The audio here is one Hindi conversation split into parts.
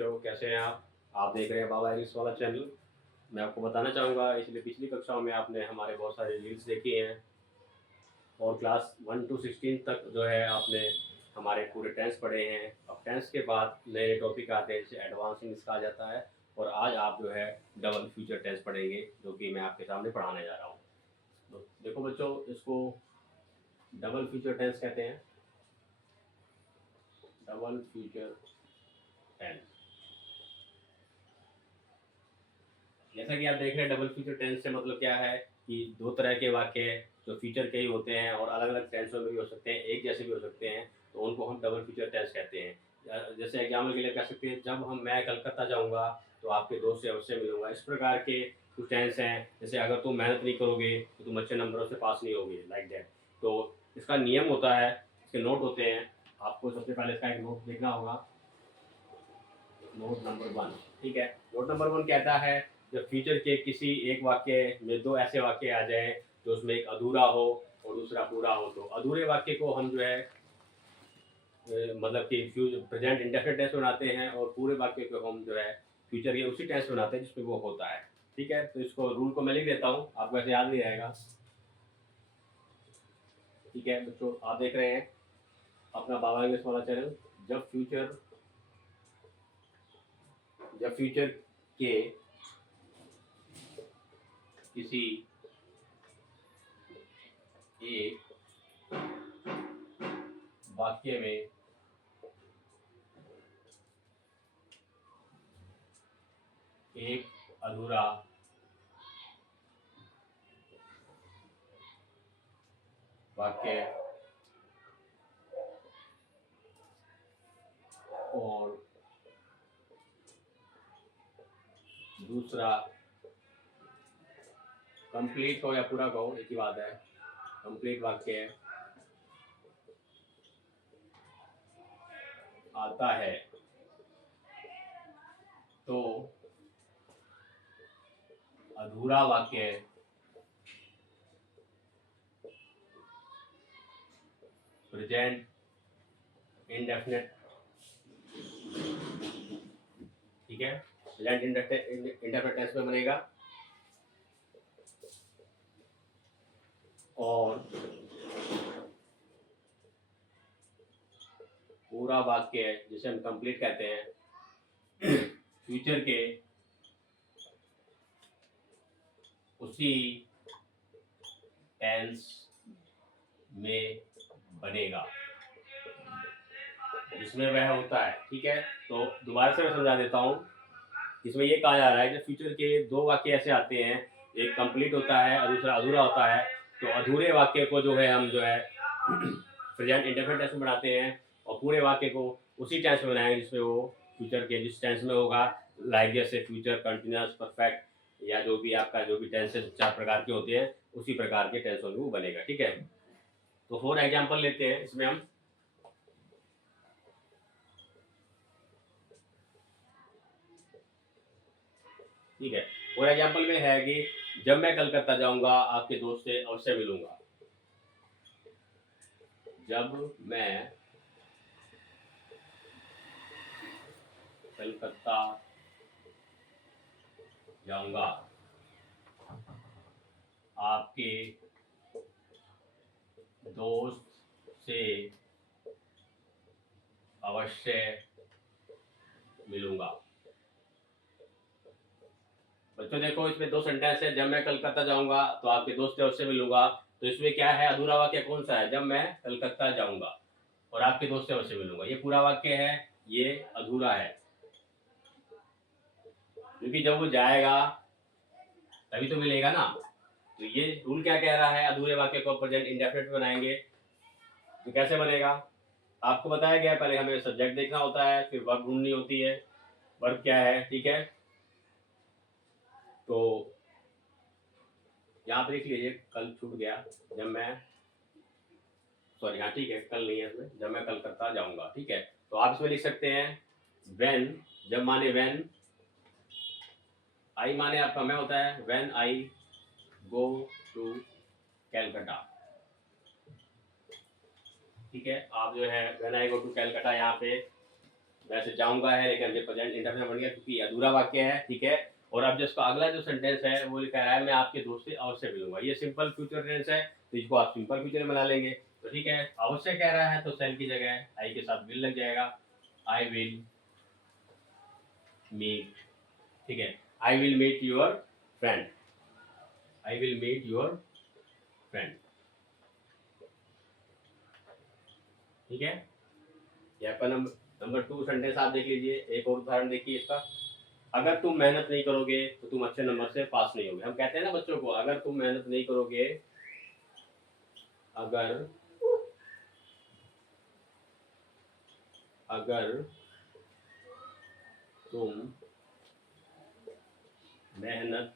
बच्चों, कैसे हैं आप देख रहे हैं बाबा इंग्लिश वाला चैनल। मैं आपको बताना चाहूँगा, इसलिए पिछली कक्षाओं में आपने हमारे बहुत सारे रील्स देखी हैं और क्लास 1 to 16 तक जो है आपने हमारे पूरे टेंस पढ़े हैं। अब टेंस के बाद नए टॉपिक आते हैं, जैसे एडवांस इंग्लिश कहा जाता है। और आज आप जो है डबल फ्यूचर टेंस पढ़ेंगे, जो कि मैं आपके सामने पढ़ाने जा रहा हूँ। तो देखो बच्चों, इसको डबल फ्यूचर टेंस कहते हैं। डबल फ्यूचर टेंस, जैसा कि आप देख रहे हैं, डबल फ्यूचर टेंस से मतलब क्या है कि दो तरह के वाक्य जो फ्यूचर के ही होते हैं और अलग अलग टेंसों में भी हो सकते हैं, एक जैसे भी हो सकते हैं, तो उनको हम डबल फ्यूचर टेंस कहते हैं। जैसे एग्जाम्पल के लिए कह सकते हैं, जब मैं कलकत्ता जाऊंगा तो आपके दोस्त से अवश्य मिलूंगा। इस प्रकार के कुछ टेंस हैं। जैसे अगर तुम मेहनत नहीं करोगे तो तुम अच्छे नंबरों से पास नहीं होगे, लाइक दैट। तो इसका नियम होता है, इसके नोट होते हैं। आपको सबसे पहले इसका एक नोट देखना होगा। नोट नंबर 1, ठीक है। नोट नंबर 1 कहता है, जब फ्यूचर के किसी एक वाक्य में दो ऐसे वाक्य आ जाएं तो उसमें एक अधूरा हो और दूसरा पूरा हो, तो अधूरे वाक्य को हम जो है मतलब कि प्रेजेंट इंडेफिनिट टेंस बनाते हैं और पूरे वाक्य को हम जो है फ्यूचर के उसी टेंस बनाते हैं जिसमें वो होता है। ठीक है, तो इसको रूल को मैं लिख देता हूँ, आपको ऐसे याद नहीं रहेगा। ठीक है बच्चों, आप देख रहे हैं अपना बाबा इंग्लिश वाला चैनल। जब फ्यूचर के किसी एक वाक्य में एक अधूरा वाक्य और दूसरा कंप्लीट हो या पूरा कहो, एक ही बात है, कंप्लीट वाक्य आता है, तो अधूरा वाक्य प्रेजेंट इंडेफिनिट, ठीक है, प्रेजेंट इंडेफिनिट टेंस में बनेगा। और पूरा वाक्य जिसे हम कंप्लीट कहते हैं फ्यूचर के उसी टेंस में बनेगा जिसमें वह होता है। ठीक है, तो दोबारा से मैं समझा देता हूँ। इसमें ये कहा जा रहा है कि फ्यूचर के दो वाक्य ऐसे आते हैं, एक कंप्लीट होता है और दूसरा अधूरा होता है। तो अधूरे वाक्य को जो है हम जो है प्रेजेंट इंडेफिनिट टेंस में बनाते हैं और पूरे वाक्य को उसी टेंस में बनाएंगे जिसमें वो फ्यूचर के जिस टेंस में होगा, लाइक जैसे फ्यूचर कंटिन्यूअस, परफेक्ट, या जो भी आपका जो भी टेंसेस 4 प्रकार के होते हैं, उसी प्रकार के टेंसों में वो बनेगा। ठीक है, तो फॉर एग्जाम्पल लेते हैं इसमें हम। ठीक है, फॉर एग्जाम्पल में है कि जब मैं कलकत्ता जाऊंगा आपके दोस्त से अवश्य मिलूंगा। जब मैं कलकत्ता जाऊंगा आपके दोस्त से अवश्य मिलूंगा। बच्चों देखो, इसमें दो सेंटेंस है, जब मैं कलकत्ता जाऊंगा तो आपके दोस्त से अवश्य मिलूंगा। तो इसमें क्या है, अधूरा वाक्य कौन सा है? जब मैं कलकत्ता जाऊंगा और आपके दोस्त से अवश्य मिलूंगा, ये पूरा वाक्य है, ये अधूरा है, क्योंकि जब वो जाएगा तभी तो मिलेगा ना। तो ये रूल क्या कह रहा है, अधूरे वाक्य को प्रेजेंट इंडेफिनिट बनाएंगे। तो कैसे बनेगा, आपको बताया गया, पहले हमें सब्जेक्ट देखना होता है, फिर वर्ब ढूंढनी होती है, वर्ब क्या है। ठीक है, तो यहाँ पर देख लीजिए, कल छूट गया, जब मैं, सॉरी, हाँ ठीक है, कल नहीं है इसमें, जब मैं कलकत्ता जाऊंगा। ठीक है, तो आप इसमें लिख सकते हैं व्हेन, जब माने व्हेन, आई माने आपका मैं होता है, when I go to Calcutta. ठीक है, आप जो है when I go to Calcutta यहाँ पे वैसे जाऊंगा है, लेकिन मुझे प्रेजेंट इंडेफिनिट बन गया क्योंकि अधूरा वाक्य है, ठीक है। और अब जिसका अगला जो सेंटेंस है वो कह रहा है मैं आपके दोस्त से अवश्य मिलूंगा, ये सिंपल फ्यूचर टेंस है, तो इसको आप सिंपल फ्यूचर में बना लेंगे। तो ठीक है, अवश्य कह रहा है तो सेल की जगह आई के साथ विल लग जाएगा, आई विल मीट, ठीक है, I will meet your friend, I will meet your friend, ठीक है। ये आपका नंबर 2 सेंटेंस आप देख लीजिए। एक और उदाहरण देखिए इसका, अगर तुम मेहनत नहीं करोगे तो तुम अच्छे नंबर से पास नहीं होगे। हम कहते हैं ना बच्चों को, अगर तुम मेहनत नहीं करोगे, अगर अगर तुम मेहनत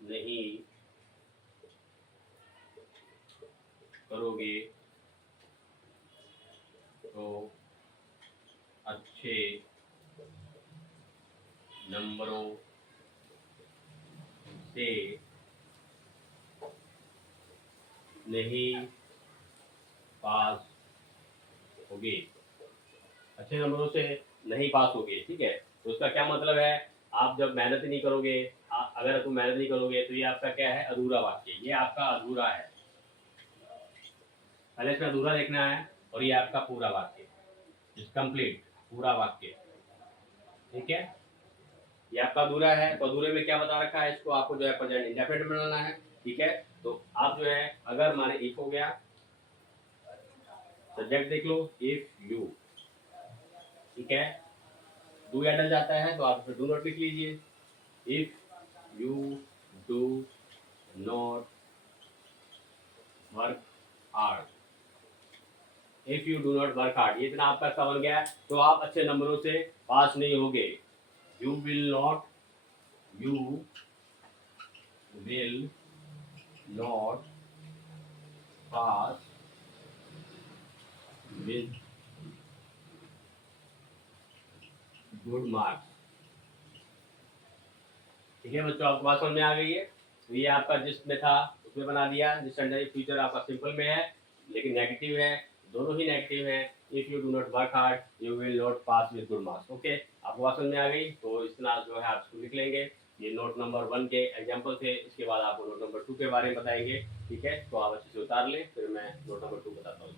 नहीं करोगे तो अच्छे नंबरों से नहीं पास होगे, अच्छे नंबरों से नहीं पास होगे, ठीक है। तो उसका क्या मतलब है, आप जब मेहनत नहीं करोगे, अगर तुम मेहनत नहीं करोगे तो ये आपका क्या है, अधूरा वाक्य, ये आपका अधूरा है। पहले इसमें अधूरा देखना है, और ये आपका पूरा वाक्य, कंप्लीट पूरा वाक्य, ठीक है। ये आपका अधूरा है, तो अधूरे में क्या बता रखा है, इसको आपको जो है प्रेजेंट इंडेफिनिट बनाना है, ठीक है। तो आप जो है अगर माने इफ हो गया, सब्जेक्ट देख लो इफ यू, ठीक है। डू या डल जाता है तो आप डू नॉट लिख लीजिए, if you do not work hard, if you do not work hard, ये इतना आपका अच्छा बन गया, तो आप अच्छे नंबरों से पास नहीं होगे। You will not, you will not pass with good marks, ठीक है बच्चों, आपको बात समझ में आ गई है। तो ये आपका जिसमें था उसमें बना दिया, जिस सेंटेंस फ्यूचर आपका सिंपल में है लेकिन नेगेटिव है, दोनों ही नेगेटिव है। If you do not work hard you will not pass with good marks, okay. आपको बात समझ में आ गई, तो इतना जो है आप इसको लिख लेंगे। ये नोट नंबर 1 के एग्जाम्पल थे, इसके बाद आपको नोट नंबर 2 के बारे में बताएंगे, ठीक है। तो आप अच्छे से उतार लें, फिर मैं नोट नंबर 2 बताता हूँ।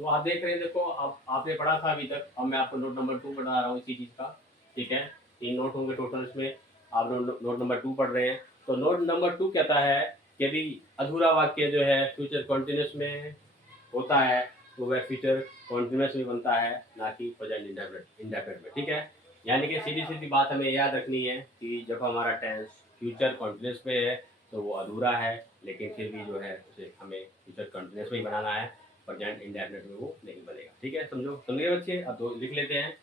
तो आप देख रहे हैं, देखो अब आपने पढ़ा था अभी तक, अब मैं आपको नोट नंबर 2 बता रहा हूँ इसी चीज़ का, ठीक है। 3 नोट होंगे टोटल इसमें, आप नोट नंबर 2 पढ़ रहे हैं। तो नोट नंबर 2 कहता है कि यदि अधूरा वाक्य जो है फ्यूचर कॉन्टिन्यूस में होता है तो वह फ्यूचर कॉन्टिन्यूस में बनता है, ना कि प्रेजेंट इंडेफिनिट में, ठीक है। यानी कि सीधी सीधी बात हमें याद रखनी है कि जब हमारा टेंस फ्यूचर कॉन्टिन्यूस में है तो वो अधूरा है, लेकिन फिर भी जो है उसे हमें फ्यूचर कॉन्टिन्यूस में ही बनाना है, प्रेजेंट इंडेफिनिट में वो नहीं बनेगा, ठीक है। समझिए बच्चे, अब दो लिख लेते हैं।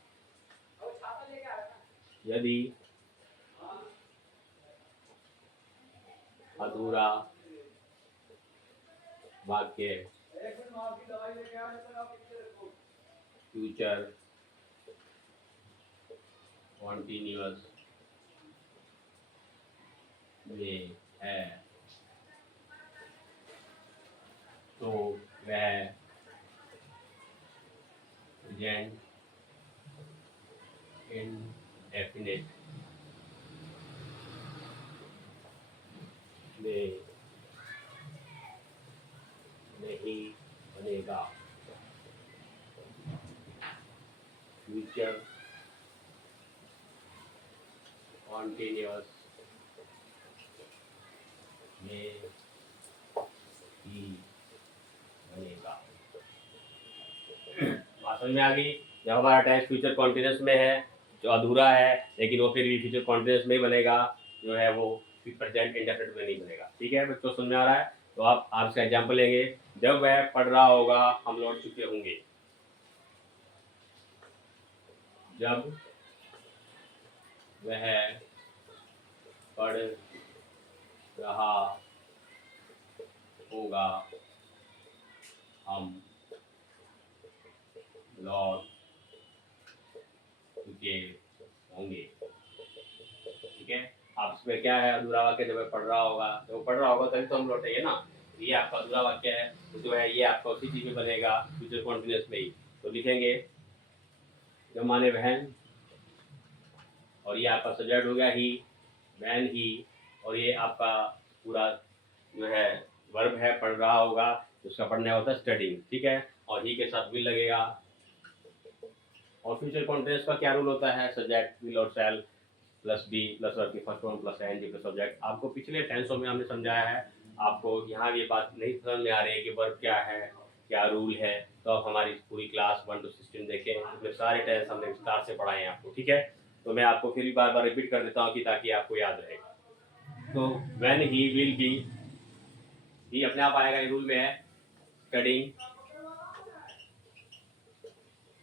यदि अधूरा वाक्य फ्यूचर कॉन्टिन्यूअस में है तो वह प्रेजेंट इंडेफिनिट में नहीं बनेगा, फ्यूचर कॉन्टिन्यूअस में ही बनेगा। बात समझ में आ गई, जब हमारा टेंस फ्यूचर कॉन्टिन्यूअस में है, जो अधूरा है लेकिन वो फिर भी फ्यूचर कॉन्टिन्यूअस में ही बनेगा, जो है वो प्रेजेंट इंडेफिनिट में नहीं बनेगा, ठीक है बच्चों, समझ में आ रहा है। तो आप इसका एग्जाम्पल लेंगे, जब वह पढ़ रहा होगा हम लौट चुके होंगे, जब वह पढ़ रहा होगा हम लौट चुके होंगे, ठीक है। आप इसमें क्या है, अधूरा वाक्य जब पढ़ रहा होगा, जब वो पढ़ रहा होगा तभी तो हम लौटेंगे ना। ये आपका अधूरा वाक्य है, तो जो है ये आपका उसी चीज़ में बनेगा, फ्यूचर कॉन्टिन्यूअस में ही। तो लिखेंगे जब माने बहन, और ये आपका सब्जेक्ट हो गया ही, वैन ही, और ये आपका पूरा जो है वर्ब है, पढ़ रहा होगा, उसका पढ़ना होता है स्टडिंग, ठीक है। और ही के साथ विल लगेगा। और फ्यूचर कॉन्टिन्यूअस का क्या रूल होता है, सब्जेक्ट विल और shall plus be plus verb की first form plus ing plus subject. आपको पिछले टेंसों में हमने समझाया है, आपको यहाँ ये बात नहीं समझ में आ रही है कि वर्ब क्या है, क्या रूल है, तो आप हमारी पूरी क्लास 1 to 16 देखें, उसमें सारे टेंस हमने विस्तार से पढ़ाए हैं आपको, ठीक है। तो मैं आपको फिर भी बार बार रिपीट कर देता हूँ कि ताकि आपको याद रहे। तो व्हेन ही विल बी, ही अपने आप आएगा, ये रूल में है, studying,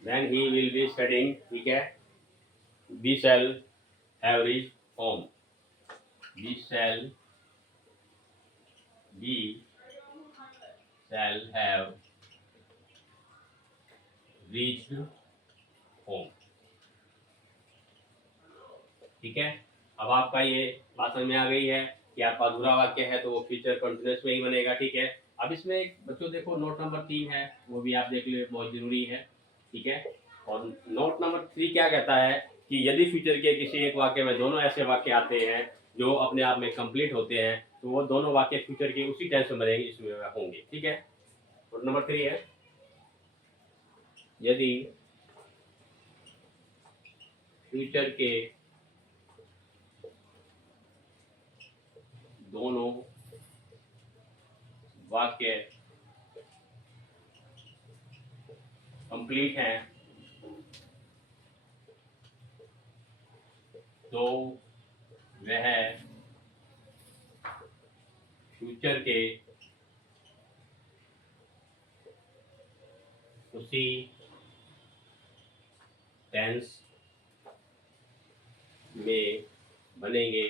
when he will be studying, ठीक है। We shall have reached home, we shall have reached home, ठीक है। अब आपका ये बात समझ में आ गई है कि आपका अधूरा वाक्य है तो वो फ्यूचर कंटिन्यूअस में ही बनेगा, ठीक है। अब इसमें बच्चों देखो नोट नंबर 3 है, वो भी आप देख लो, बहुत जरूरी है, ठीक है। और नोट नंबर 3 क्या कहता है कि यदि फ्यूचर के किसी एक वाक्य में दोनों ऐसे वाक्य आते हैं जो अपने आप में कंप्लीट होते हैं, तो वो दोनों वाक्य फ्यूचर के उसी टेंस में बनेंगे, इसमें होंगे, ठीक है। नोट नंबर 3 है, यदि फ्यूचर के दोनों वाक्य कंप्लीट हैं तो वह फ्यूचर के उसी टेंस में बनेंगे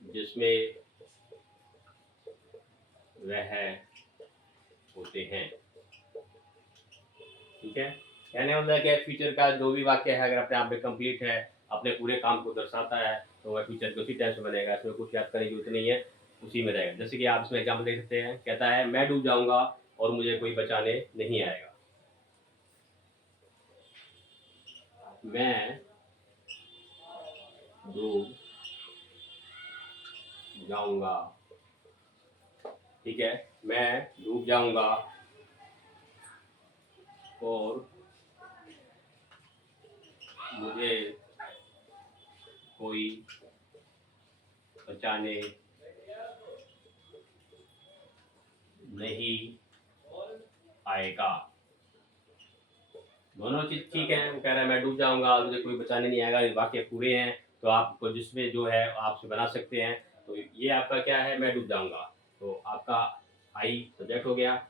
जिसमें वह होते हैं, ठीक है। कहने मतलब क्या, फ्यूचर का जो भी वाक्य है अगर अपने आप में कंप्लीट है, अपने पूरे काम को दर्शाता है, तो वह फ्यूचर के उसी टेंस में बनेगा, इसमें कुछ याद करने की जरूरत नहीं है, उसी में रहेगा। जैसे कि आप इसमें एग्जाम्पल देख सकते हैं, कहता है मैं डूब जाऊंगा और मुझे कोई बचाने नहीं आएगा। मैं डूब जाऊंगा, ठीक है, मैं डूब जाऊंगा और मुझे कोई बचाने नहीं आएगा। दोनों चीज ठीक है, वो कह रहा है मैं डूब जाऊंगा और मुझे कोई बचाने नहीं आएगा, ये वाक्य पूरे हैं, तो आपको जिसमें जो है आपसे बना सकते हैं। तो ये आपका क्या है, मैं डूब जाऊंगा, तो आपका आई सब्जेक्ट हो गया,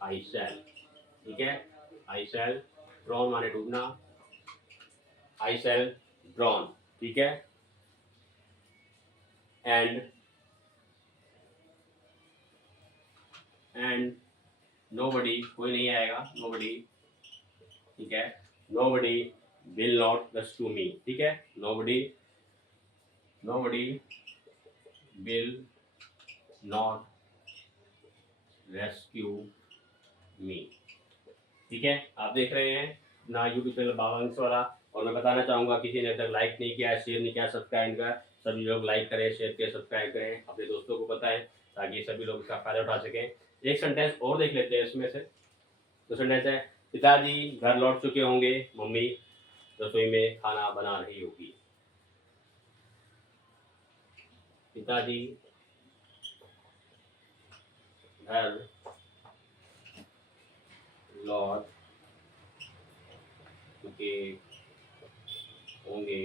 आई शैल, ठीक है। आई शैल ड्रॉन माने डूबना, आई शैल ड्रॉन, ठीक है। एंड नोबडी, कोई नहीं आएगा, नोबडी, ठीक है। Nobody will not rescue me, ठीक है। Nobody will not rescue me, ठीक है। आप देख रहे हैं ना यूट्यूब चैनल बाबा अंश वाला। और मैं बताना चाहूँगा, किसी ने अब तक लाइक नहीं किया, शेयर नहीं किया, सब्सक्राइब किया, सभी लोग लाइक करें, शेयर करें, सब्सक्राइब करें, अपने दोस्तों को बताएं, ताकि सभी लोग इसका फायदा उठा सकें। एक सेंटेंस और देख लेते हैं इसमें से। तो सेंटेंस है, पिताजी घर लौट चुके होंगे, मम्मी रसोई में खाना बना रही होगी। पिताजी घर लौट चुके होंगे,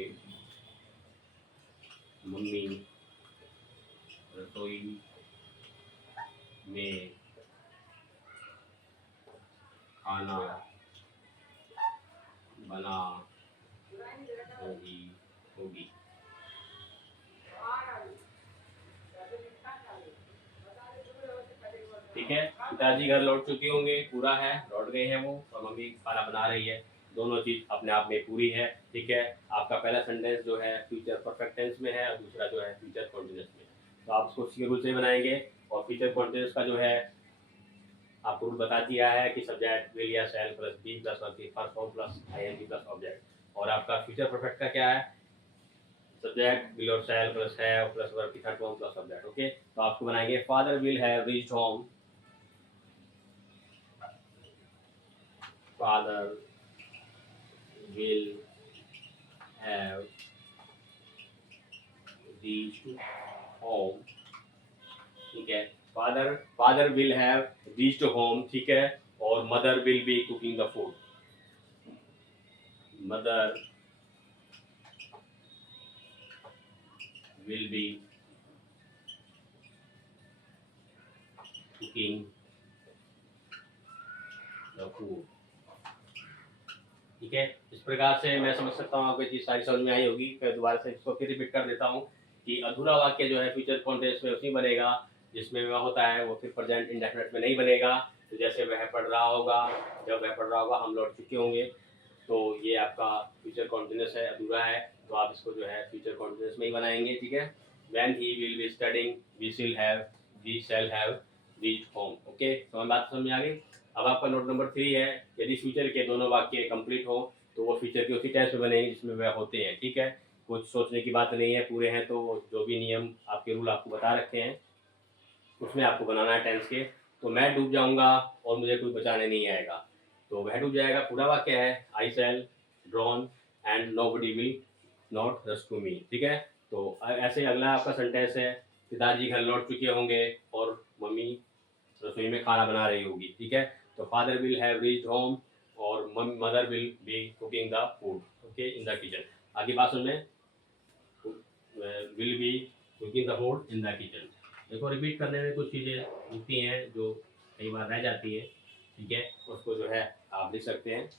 मम्मी रसोई में खाना बना होगी। ठीक है, पिताजी घर लौट चुके होंगे, पूरा है, लौट गए हैं वो, और मम्मी खाना बना रही है। दोनों चीज़ अपने आप में पूरी है। ठीक है, आपका पहला सेंटेंस जो है फ्यूचर परफेक्ट टेंस में है और दूसरा जो है फ्यूचर कॉन्टिन्यूस में। तो आप उसको उसी रूल से बनाएंगे। और फ्यूचर कॉन्टिन्यूस का जो है आपको रूल बता दिया है कि सब्जेक्ट विल या shall plus be plus verb की first form plus I N G plus object. और आपका फ्यूचर परफेक्ट का क्या है, सब्जेक्ट विल और shall plus have plus verb की third form plus object. Okay, तो आपको बनाएंगे father will have reached home, father will have reached home. ठीक है, father father will have reached home. ठीक है, और mother will be cooking the food, mother will be cooking the food. ठीक है, इस प्रकार से मैं समझ सकता हूँ आपको ये चीज़ सारी समझ में आई होगी। मैं दोबारा से इसको फिर रिपीट कर देता हूँ कि अधूरा वाक्य जो है फ्यूचर कॉन्टेक्स्ट में उसी बनेगा जिसमें वह होता है, वो फिर प्रेजेंट इंडेफिनिट में नहीं बनेगा। तो जैसे वह पढ़ रहा होगा, जब वह पढ़ रहा होगा हम लौट चुके होंगे, तो ये आपका फ्यूचर कॉन्टिन्यूस है, अधूरा है, तो आप इसको जो है फ्यूचर कॉन्टिन्यूस में ही बनाएंगे। ठीक है, when he will be studying we shall have reached home. Okay, तो हम बात समझ में आ गई। अब आपका नोट नंबर 3 है, यदि फ्यूचर के दोनों वाक्य कंप्लीट हो तो वो फ्यूचर के उसी टेंस में बनेंगे जिसमें वह होते हैं। ठीक है, कुछ सोचने की बात नहीं है, पूरे हैं तो जो भी नियम आपके रूल आपको बता रखे हैं उसमें आपको बनाना है टेंस के। तो मैं डूब जाऊंगा और मुझे कोई बचाने नहीं आएगा, तो वह डूब जाएगा पूरा वाक्य है I shall drown and nobody will not rescue me. ठीक है, तो ऐसे अगला आपका सेंटेंस है, पिताजी घर लौट चुके होंगे और मम्मी रसोई में खाना बना रही होगी। ठीक है, तो father will have reached home और mother will be cooking the food okay in the kitchen. आगे बात सुन लें, will be cooking the food in the kitchen. देखो, रिपीट करने में कुछ चीज़ें होती हैं जो कई बार रह जाती हैं। ठीक है, उसको जो है आप लिख सकते हैं।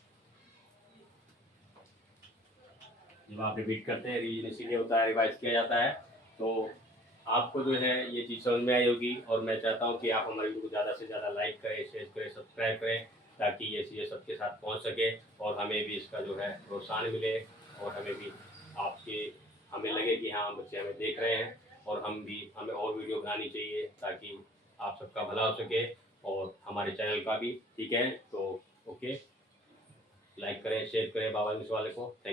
जब आप रिपीट करते हैं, रिवीजन इसीलिए होता है, रिवाइज किया जाता है। तो आपको जो है ये चीज़ समझ में आई होगी और मैं चाहता हूँ कि आप हमारे वीडियो को ज़्यादा से ज़्यादा लाइक करें, शेयर करें, सब्सक्राइब करें, ताकि ये चीज़ें सबके साथ पहुँच सके और हमें भी इसका जो है प्रोत्साहन मिले और हमें भी आपके हमें लगे कि हाँ बच्चे हमें देख रहे हैं और हमें और वीडियो बनानी चाहिए ताकि आप सबका भला हो सके और हमारे चैनल का भी। ठीक है, तो ओके, लाइक करें, शेयर करें बाबा इंग्लिश वाले को। थैंक